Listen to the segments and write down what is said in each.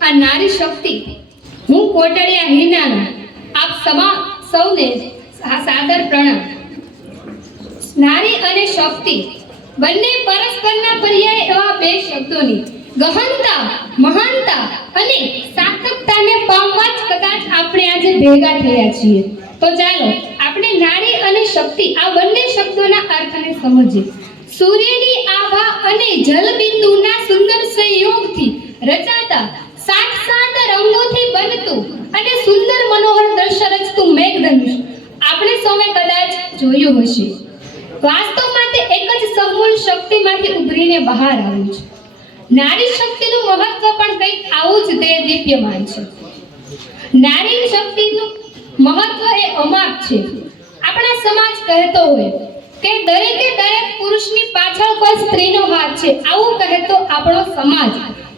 આ નારી શક્તિ. હું કોટડિયા હિનાનું આપ સમા સૌને સાદર પ્રણામ. નારી અને શક્તિ. બંને પરસ્પરના પર્યાય એવા બે શબ્દોની. ગહનતા, મહાનતા અને સાર્થકતાને પામવા જ કદાચ આપણે આજે ભેગા થયા છીએ. તો ચાલો, આપણે નારી અને શક્તિ આ બંને શબ્દોના અર્થને સમજીએ. સૂર્યની આભા અને જલબિંદુના સુંદર સંયોગથી રચાતા સાત રંગોથી બનતું અને સુંદર મનોહર દ્રશ્ય રચતું મેઘધનુષ. આપણે સૌએ કદાચ જોયું હશે. વાસ્તવમાં તે એક જ સમૂળ શક્તિમાંથી ઉભરીને બહાર આવ્યું છે. નારી શક્તિનું મહત્વ પણ કંઈક આવું જ તે દીપ્યમાન છે. નારી શક્તિનું મહત્વ એ અમાપ છે. આપણા સમાજ કહેતો હોય કે દરેકે દરેક પુરુષની પાછળ કોઈ સ્ત્રીનો હાથ છે. આવું કહેતો આપણો સમાજ.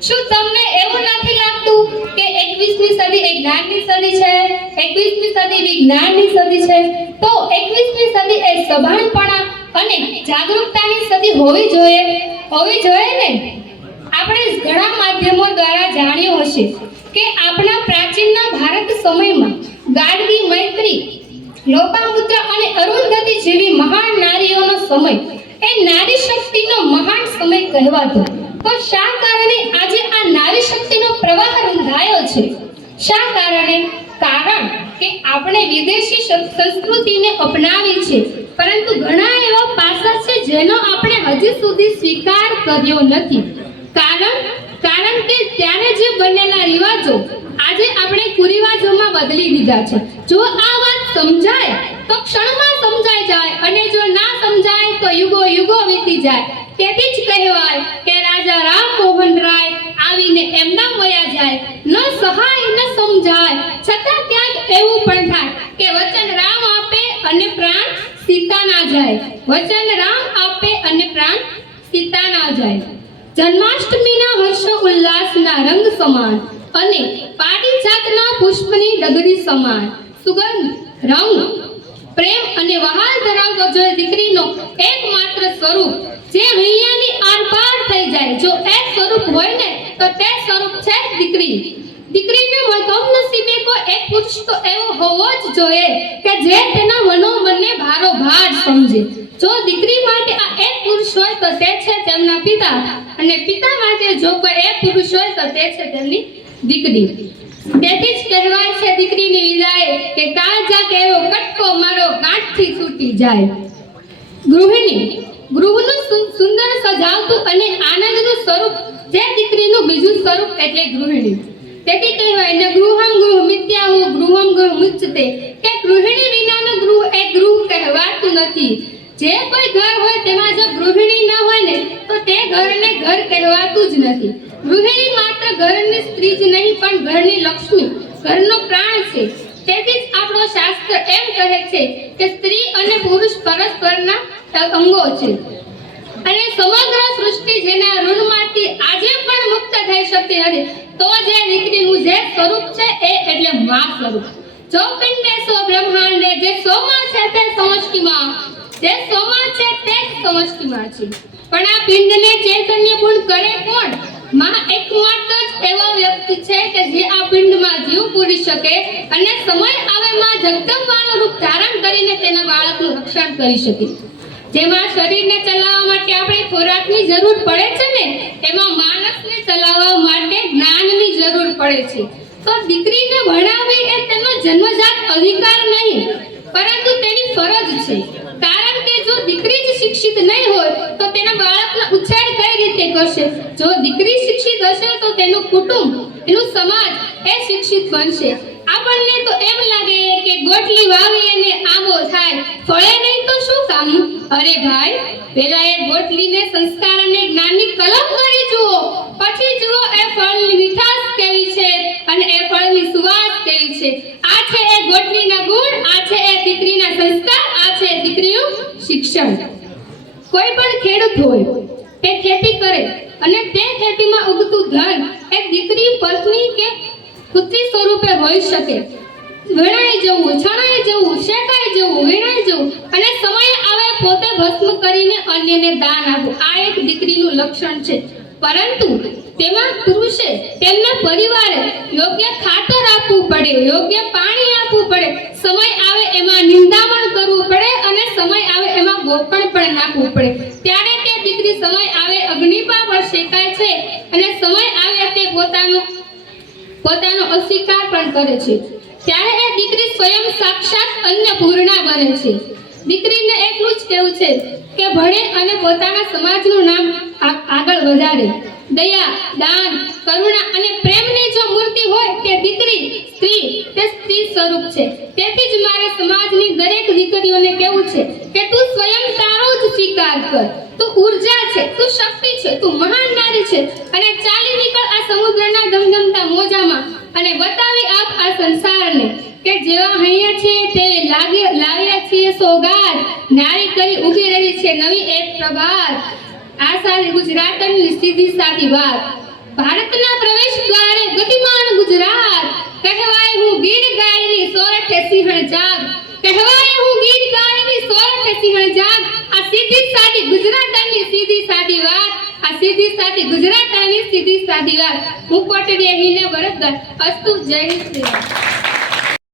શું તમને એવું નથી લાગતું કે 21મી સદી એ જ્ઞાનની સદી છે 21મી સદી વિજ્ઞાનની સદી છે. તો 21મી સદી એ સભાનપણા અને જાગૃતતાની સદી હોવી જોઈએ. હોવી જોઈએ ને? આપણે ઘણા માધ્યમો દ્વારા જાણ્યું હશે કે આપણા પ્રાચીનના ભારત સમયમાં ગાડવી મૈત્રી, લોપામુદ્રા અને અરુંધતી જેવી મહાન નારીઓનો સમય એ નારી શક્તિનો મહાન સમય કહેવાતો. તો શા કારણે આજે આ નારી શક્તિનો પ્રવાહ રૂંધાયો છે? શા કારણે? કારણ કે આપણે વિદેશી સંસ્કૃતિને અપનાવી છે. પરંતુ ઘણા એવા પાસા છે જેનો આપણે હજી સુધી સ્વીકાર કર્યો નથી. કારણ કારણ કે ત્યારે જે બનેલા રિવાજો આજે આપણે કુરિવાજોમાં બદલી દીધા છે. જો આ વાત સમજાય, તો ક્ષણમાં સમજાઈ જાય અને જો ના સમજાય, તો યુગો યુગો વીતી જાય. તેથી જ કહેવાય કે રાજા રામ મોહન રાય આવીને એમના વયા જાય ન સહાય ન સમજાય છતાં ક્યાંક એવું પણ થાય કે વચન રામ આપે અને પ્રાણ સીતા ના જાય વચન રામ આપે અને પ્રાણ સીતા ના જાય. જન્માષ્ટમીના હર્ષ ઉલ્લાસના રંગ સમાન અને પારિજાતના પુષ્પની ડગરી સમાન. સુગંધ, રંગ, પ્રેમ અને વહાલ ધરાવતો જો દીકરીનો એકમાત્ર સ્વરૂપ જે હૈયાની આરપાર થઈ જાય. જો એ સ્વરૂપ હોય ને, તો તે સ્વરૂપ છે દીકરી. દીકરીને કમનસીબે કોઈ એક પુરુષ તો એવો હોવો જ જોઈએ કે જે તેના મનોમનને ભારોભાર સમજે. જો દીકરી માટે આ એક પુરુષ હોય તો તે છે તેમના પિતા અને પિતા માટે જો કોઈ એક પુરુષ હોય તો તે છે તેમની દીકરી. તેથી જ કહેવાય છે દીકરીની વિદાય કે કાળજા કે એવો કટકો મારો કાઠથી છૂટી જાય. ગૃહિણી, ગૃહનું સુંદર સજાવતું અને આનંદનું સ્વરૂપ જે દીકરીનું બીજું સ્વરૂપ એટલે ગૃહિણી. તેથી કહેવાય, ને ગૃહમ ગૃહ મિત્યાહુ ગૃહમ ગૃહ મુચ્યતે કે ગૃહિણી વિનાનું ગૃહ એ ગૃહ કહેવાતું નથી. જે કોઈ ઘર હોય તેમાં જો ગૃહિણી ન હોય ને, તો તે ઘરને ઘર કહેવાતું જ નથી. ગૃહિણી માત્ર ઘરની સ્ત્રી જ નહીં, પણ ઘરની લક્ષ્મી, ઘરનો પ્રાણ છે. તેથી જ આપણો શાસ્ત્ર એમ કહે છે કે સ્ત્રી અને પુરુષ પરસ્પરના અંગો છે. અને સમગ્ર સૃષ્ટિ જેના ઋણમાંથી આજે પણ મુક્ત થઈ શકતી નથી, તો જે દીકરીનું જે સ્વરૂપ છે એ એટલે મા સ્વરૂપ. જો પિંડેશો બ્રહ્માંડે જે સોમાં છે તે સમષ્ટિમાં, જે સોમાં છે તે સમષ્ટિમાં છે. પણ આ પિંડને ચૈતન્ય ગુણ કરે કોણ? માં એકમાત્ર જ એવો વ્યક્તિ છે કે જે આ પિંડમાં જીવ પૂરી શકે અને સમય આવે માં જગદંબાનું રૂપ ધારણ કરીને તેના બાળકનું રક્ષણ કરી શકે. જેમાં શરીરને ચલાવવા માટે આપણે ખોરાકની જરૂર પડે છે ને, તેમાં માણસને ચલાવવા માટે જ્ઞાનની જરૂર પડે છે. તો દીકરીને ભણાવવી એ તેનો જન્મજાત અધિકાર નહીં, પરંતુ તેની ફરજ છે. કારણ કે જો દીકરી જ શિક્ષિત નહીં હોય, તો તેના બાળકનો ઉછેર કઈ રીતે કરશે? જો દીકરી શિક્ષિત હશે, તો તેનું કુટુંબ એનું સમાજ એ શિક્ષિત બનશે. આપણને તો એમ લાગે કે ગોટલી વાવી અને આંબો થાય, ફળે નહીં તો અરે ભાઈ પેલા એ બોટલીને સંસ્કાર અને જ્ઞાનની કલમ કરી જુઓ. પછી જુઓ, એ ફળની મીઠાશ કેવી છે અને એ ફળની સુવાસ કેવી છે. આ છે એ ગોટલીના ગુણ, આ છે એ દીકરીના સંસ્કાર, આ છે દીકરીનું શિક્ષણ. કોઈ પણ ખેડૂત હોય, તે ખેતી કરે અને તે ખેતીમાં ઉગતું ધન એ દીકરી પત્ની કે પુત્રી સ્વરૂપે હોઈ શકે. વેણાઈ જવું, છણાઈ જવું, શેકાઈ જવું, વેણાઈ જવું અને સમય ભસ્મ કરીને અન્યને દાન આપવું આ એક દીકરીનું લક્ષણ છે. પરંતુ તેમાં પુરુષે તેમના પરિવારે યોગ્ય ખાતર આપવું પડે, યોગ્ય પાણી આપવું પડે. સમય આવે એમાં નિંદામણ કરવું પડે અને સમય આવે એમાં ગોપણ પણ નાખવું પડે. ત્યારે તે દીકરી સમય આવે અગ્નિપા પણ શેકાય છે અને સમય આવે તે પોતાનો પોતાનો અસ્વીકાર પણ કરે છે. ત્યારે એ દીકરી સ્વયં સાક્ષાત અન્નપૂર્ણા બને છે. દીકરીને એટલું જ છે કે ભણે અને પોતાના સમાજનું નામ આગળ વધારે. દયા, દાન, કરુણા અને પ્રેમની જો મૂર્તિ હોય તે દીકરી, સ્ત્રી, તે સ્ત્રી સ્વરૂપ છે. તેથી જ મારે સમાજની દરેક દીકરીઓને કહેવું છે કે તું સ્વયં તારો જ સ્વીકાર કર. તું ઊર્જા છે, તું શક્તિ છે, તું મહાન નારી છે અને ચાલી નીકળ આ સમુદ્રના ધમધમતા મોજામાં અને બતાવી આપ આ સંસારને. કે જેવા હૈયા છે તે લાગે લાવ્યા છીએ સોગાદ નારી કરી ઊભી રહી છે? નવી એક પ્રભાત. આ સાથે ગુજરાતની સીધી સાદી વાત. ભારતના પ્રવેશ દ્વારે ગતિમાન ગુજરાત. કહેવાય હું ગીર ગાયની સોરઠે સિંહણ જાગ. કહેવાય હું ગીર ગાયની સોરઠે સિંહણ જાગ. આ સીધી સાદી ગુજરાતની સીધી સાદી વાત. આ સીધી સાદી ગુજરાતની સીધી સાદી વાત. હું કોટડીયા હિને બરકગર અસ્તુ જય શ્રી